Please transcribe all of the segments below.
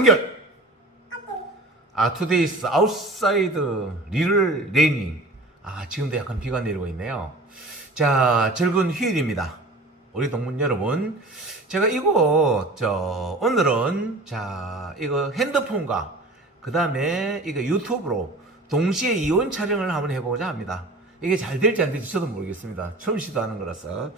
판결. 아, 투데이스 아웃사이드 리를 레이닝. 아, 지금도 약간 비가 내리고 있네요. 자, 즐거운 휴일입니다. 우리 동문 여러분. 제가 이거, 저, 오늘은, 자, 이거 핸드폰과, 그 다음에 이거 유튜브로 동시에 이온 촬영을 한번 해보고자 합니다. 이게 잘 될지 안 될지 저도 모르겠습니다. 처음 시도하는 거라서.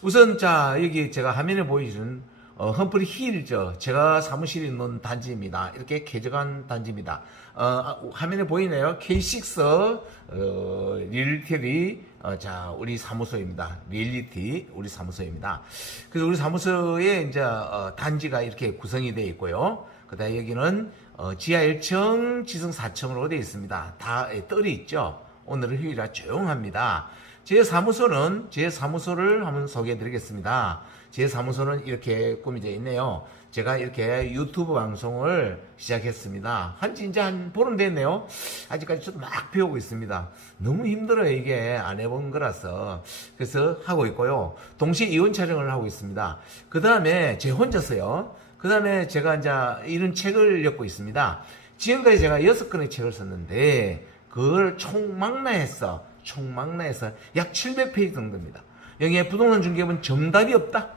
우선, 자, 여기 제가 화면에 보이시는 어, 험프리 힐저 제가 사무실에 있는 단지입니다. 이렇게 쾌적한 단지입니다. 어, 아, 화면에 보이네요. K6 어, 릴리티 어, 자 우리 사무소입니다. 릴리티 우리 사무소입니다. 그래서 우리 사무소에 이제 어, 단지가 이렇게 구성이 되어 있고요. 그다음 여기는 어, 지하 1층, 지상 4층으로 되어 있습니다. 다 예, 뜰이 있죠. 오늘은 휴일이라 조용합니다. 제 사무소는 제 사무소를 한번 소개해 드리겠습니다. 제 사무소는 이렇게 꾸며져 있네요. 제가 이렇게 유튜브 방송을 시작했습니다. 한지 이제 한 보름 됐네요. 아직까지 좀막 배우고 있습니다. 너무 힘들어요. 이게 안 해본 거라서. 그래서 하고 있고요. 동시에 이원 촬영을 하고 있습니다. 그 다음에 제 혼자서요. 그 다음에 제가 이제 이런 책을 읽고 있습니다. 지금까지 제가 여섯 권의 책을 썼는데 그걸 총망라해서 총망라해서 약 700페이지 정도입니다. 여기에 부동산 중개업은 정답이 없다.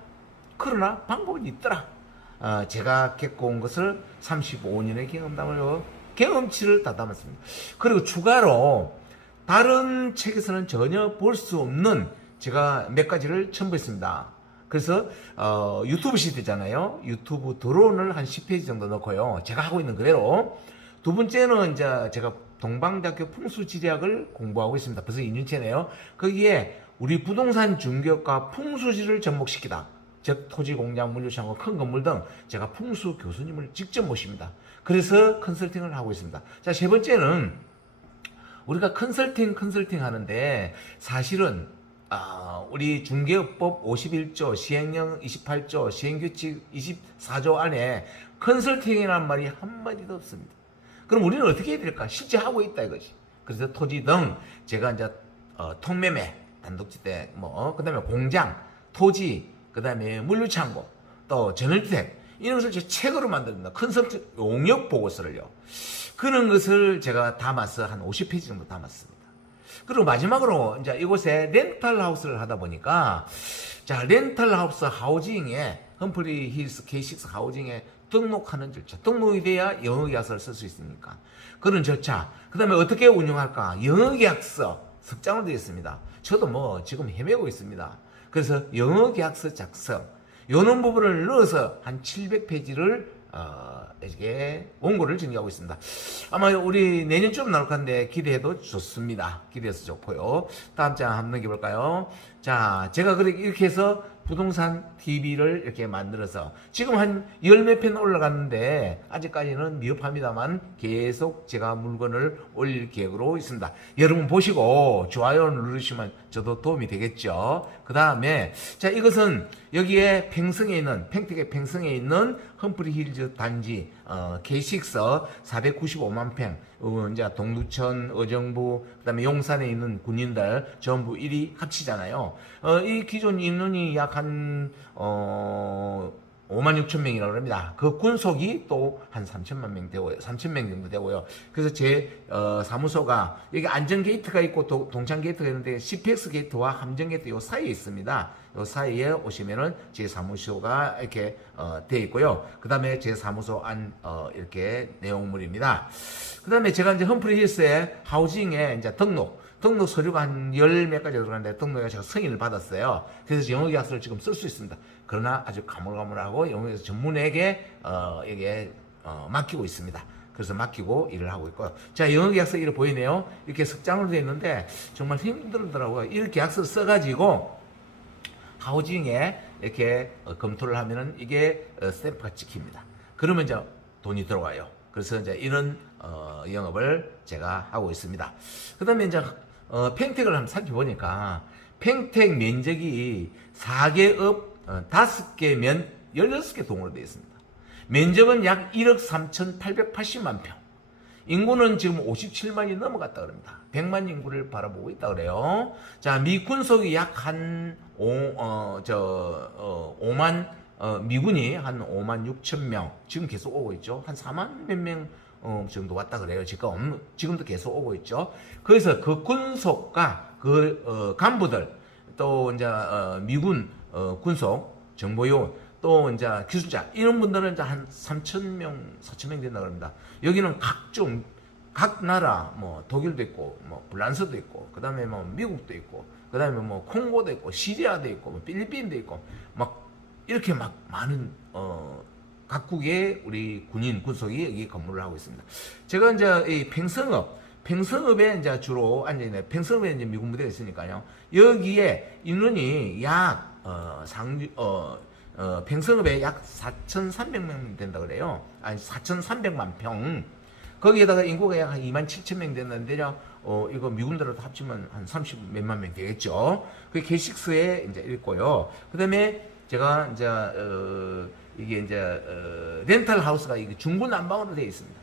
그러나 방법은 있더라. 어, 제가 겪어온 것을 35년의 경험담을 경험치를 다 담았습니다. 그리고 추가로 다른 책에서는 전혀 볼 수 없는 제가 몇 가지를 첨부했습니다. 그래서 어, 유튜브 시대잖아요. 유튜브 드론을 한 10페이지 정도 넣고요. 제가 하고 있는 그대로 두 번째는 이제 제가 동방대학교 풍수지리학을 공부하고 있습니다. 벌써 2년째네요. 거기에 우리 부동산 중개업과 풍수지를 접목시키다. 즉 토지 공장 물류 창고 큰 건물 등 제가 풍수 교수님을 직접 모십니다. 그래서 컨설팅을 하고 있습니다. 자, 세 번째는 우리가 컨설팅 컨설팅 하는데 사실은 아, 우리 중개업법 51조, 시행령 28조, 시행규칙 24조 안에 컨설팅이라는 말이 한마디도 없습니다. 그럼 우리는 어떻게 해야 될까? 실제 하고 있다 이거지. 그래서 토지 등 제가 이제 어, 통매매, 단독주택, 뭐 그다음에 공장, 토지, 그다음에 물류창고, 또 전월주택 이런 것을 제 책으로 만듭니다. 컨설팅 용역 보고서를요. 그런 것을 제가 담아서 한 50페이지 정도 담았습니다. 그리고 마지막으로 이제 이곳에 렌탈 하우스를 하다 보니까 자 렌탈 하우스 하우징에 험프리 힐스 K6 하우징에 등록하는 절차 등록이 돼야 영어 계약서를 쓸 수 있으니까 그런 절차 그 다음에 어떻게 운영할까 영어 계약서 석장으로 되어 있습니다 저도 뭐 지금 헤매고 있습니다 그래서 영어 계약서 작성 요런 부분을 넣어서 한 700페이지를 어, 이게 원고를 전개하고 있습니다. 아마 우리 내년쯤 나올 건데 기대해도 좋습니다. 기대해서 좋고요. 다음 장 한번 넘겨볼까요? 자, 제가 그렇게 이렇게 해서 부동산 TV를 이렇게 만들어서 지금 한 열 몇 편 올라갔는데 아직까지는 미흡합니다만 계속 제가 물건을 올릴 계획으로 있습니다. 여러분 보시고 좋아요 누르시면 저도 도움이 되겠죠. 그 다음에 자 이것은 여기에 팽성에 있는 팽택의 팽성에 있는 험프리 힐즈 단지 어, K6 495만 평 어, 이제 동두천, 어정부, 그다음에 용산에 있는 군인들 전부 일이 합치잖아요. 어, 이 기존 인원이 약한 어, 5만 6천 명이라고 합니다. 그 군속이 또 한 3천만 명 되고요. 3천 명 정도 되고요. 그래서 제 어, 사무소가 여기 안전 게이트가 있고 도, 동창 게이트가 있는데 CPX 게이트와 함정 게이트 요 사이에 있습니다. 요 사이에 오시면은 제 사무소가 이렇게 어, 돼 있고요. 그다음에 제 사무소 안 어, 이렇게 내용물입니다. 그다음에 제가 이제 험프리 힐스의 하우징에 이제 등록 등록 서류가 한 열 몇 가지 들어가는데 등록에 제가 승인을 받았어요. 그래서 영어 계약서를 지금 쓸 수 있습니다. 그러나 아주 가물가물하고 영어에서 전문에게 어, 이게 어, 맡기고 있습니다. 그래서 맡기고 일을 하고 있고요. 자, 영어 계약서 이렇게 보이네요. 이렇게 석장으로 되어 있는데 정말 힘들더라고요. 이 계약서를 써가지고 하우징에 이렇게 어, 검토를 하면은 이게 어, 스탬프가 찍힙니다. 그러면 이제 돈이 들어와요. 그래서 이제 이런 어, 영업을 제가 하고 있습니다. 그 다음에 이제 어, 팽택을 한번 살펴보니까 팽택 면적이 4개업 어, 5개 면 16개 동으로 되어 있습니다. 면적은 약 1억 3,880만 평. 인구는 지금 57만이 넘어갔다 그럽니다. 100만 인구를 바라보고 있다 그래요. 자, 미군속이 약한 5, 어, 저, 어, 5만 어, 미군이 한 5만 6천 명 지금 계속 오고 있죠. 한 4만 몇 명 어, 정도 왔다 그래요. 지금 지금도 계속 오고 있죠. 그래서 그 군속과 그 어, 간부들 또 이제 어, 미군 어, 군속 정보요원 또 이제 기술자 이런 분들은 이제 한 3천 명, 4천 명 된다 그럽니다. 여기는 각종 각 나라 뭐 독일도 있고 뭐 불란서도 있고 그다음에 뭐 미국도 있고 그다음에 뭐 콩고도 있고 시리아도 있고 뭐 필리핀도 있고 막 이렇게 막 많은 어 각국의 우리 군인 군속이 여기 근무를 하고 있습니다. 제가 이제 이 팽성읍 팽성읍에 이제 주로 앉아 있는 팽성읍에 이제 미군 부대가 있으니까요. 여기에 인원이 약 어, 상주 어, 어, 팽성읍에 약 4,300명 된다 그래요. 아니 4,300만 평. 거기에다가 인구가 약 한 2만 7천 명 됐는데요. 어, 이거 미군들하고 합치면 한 30 몇만 명 되겠죠. 그 게식스에 이제 있고요. 그 다음에 제가 이제, 어, 이게 이제, 어, 렌탈 하우스가 이게 중구난방으로 되어 있습니다.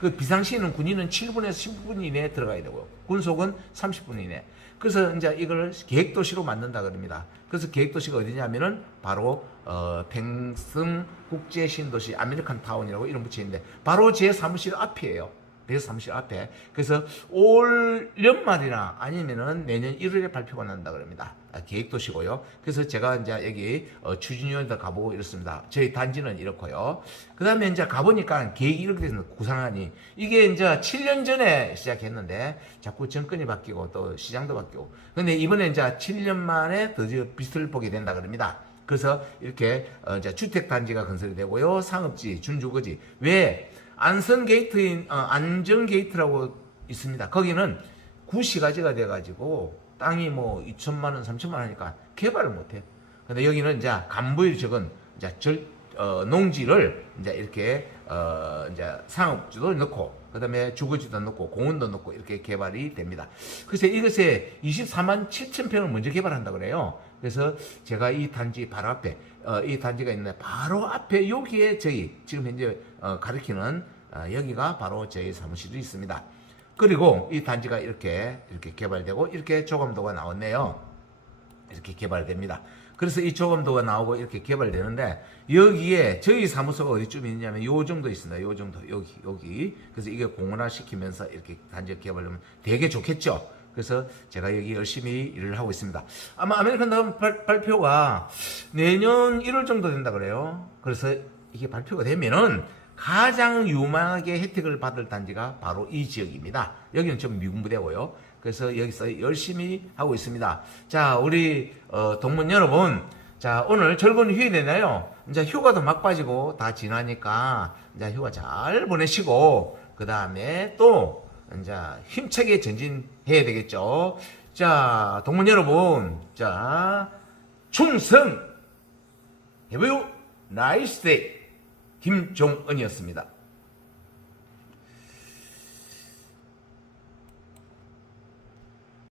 그 비상시에는 군인은 7분에서 10분 이내에 들어가야 되고요. 군속은 30분 이내. 그래서 이제 이걸 계획도시로 만든다 그럽니다. 그래서 계획도시가 어디냐면은 바로 어, 팽성 국제 신도시 아메리칸 타운이라고 이름 붙이는데 바로 제 사무실 앞이에요. 내 사무실 앞에. 그래서 올 연말이나 아니면은 내년 1월에 발표가 난다 그럽니다. 아, 계획도시고요. 그래서 제가 이제 여기 어, 추진위원도 가보고 이렇습니다. 저희 단지는 이렇고요. 그 다음에 이제 가보니까 계획이 이렇게 됐습니다. 구상안이. 이게 이제 7년 전에 시작했는데 자꾸 정권이 바뀌고 또 시장도 바뀌고. 근데 이번에 이제 7년 만에 드디어 빛을 보게 된다 그럽니다. 그래서 이렇게 어, 이제 주택 단지가 건설이 되고요. 상업지, 준주거지. 왜? 안선 게이트인 어, 안전 게이트라고 있습니다. 거기는 구시가지가 돼 가지고 땅이 뭐 2천만 원, 3천만 원 하니까 개발을 못해. 근데 여기는 이제 간부일 적은 이제 절 어, 농지를 이제 이렇게 어, 이제 상업지도 넣고 그다음에 주거지도 넣고 공원도 넣고 이렇게 개발이 됩니다. 그래서 이것에 24만 7천 평을 먼저 개발한다 그래요. 그래서 제가 이 단지 바로 앞에 어, 이 단지가 있는데 바로 앞에 여기에 저희 지금 현재 어, 가리키는 어, 여기가 바로 저희 사무실이 있습니다. 그리고 이 단지가 이렇게 이렇게 개발되고 이렇게 조감도가 나왔네요. 이렇게 개발됩니다. 그래서 이 조감도가 나오고 이렇게 개발되는데 여기에 저희 사무소가 어디쯤 있냐면 요 정도 있습니다. 요 정도 여기 여기 그래서 이게 공원화 시키면서 이렇게 단지 개발하면 되게 좋겠죠. 그래서 제가 여기 열심히 일을 하고 있습니다. 아마 아메리칸 다음 발, 발표가 내년 1월 정도 된다 그래요. 그래서 이게 발표가 되면은 가장 유망하게 혜택을 받을 단지가 바로 이 지역입니다. 여기는 좀 미군 부대고요. 그래서 여기서 열심히 하고 있습니다. 자, 우리 어, 동문 여러분, 자 오늘 즐거운 휴일이네요. 이제 휴가도 막 빠지고 다 지나니까 이제 휴가 잘 보내시고 그 다음에 또 이제 힘차게 전진해야 되겠죠. 자, 동문 여러분, 자 충성 해봐요. 나이스 데이 김종은이었습니다.